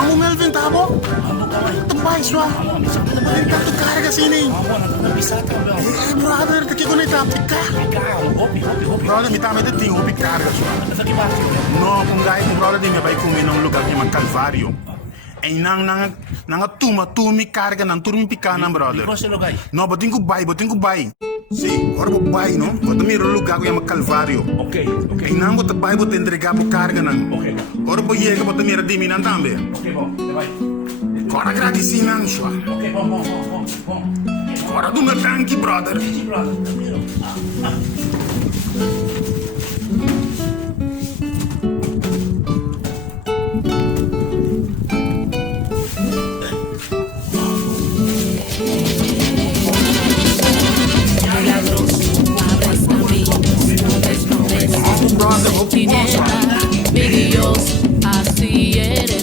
Amo Melvin tabo. Tambay swa. Balik tu carga sini. Eh brother, te kiko na itapika. Brother, mitama ito ting upi carga swa. No, kung gaya kung brother din may bay kumi ng lugar niya mag Calvario. Eh nang tumi carga ng turmi pikana brother. No, boting ko bay. Si, ora po bay no. Boto mi lugar ko yung mag Calvario. Okay. Eh nang ko tabay boto entrega po carga nang. Okay. Ora po yega boto mi radimi nang tambe. Okay po, bye. Kora gratis sinan swa. Okay po. Kora dunga tanki brother. Mi Dios, así eres.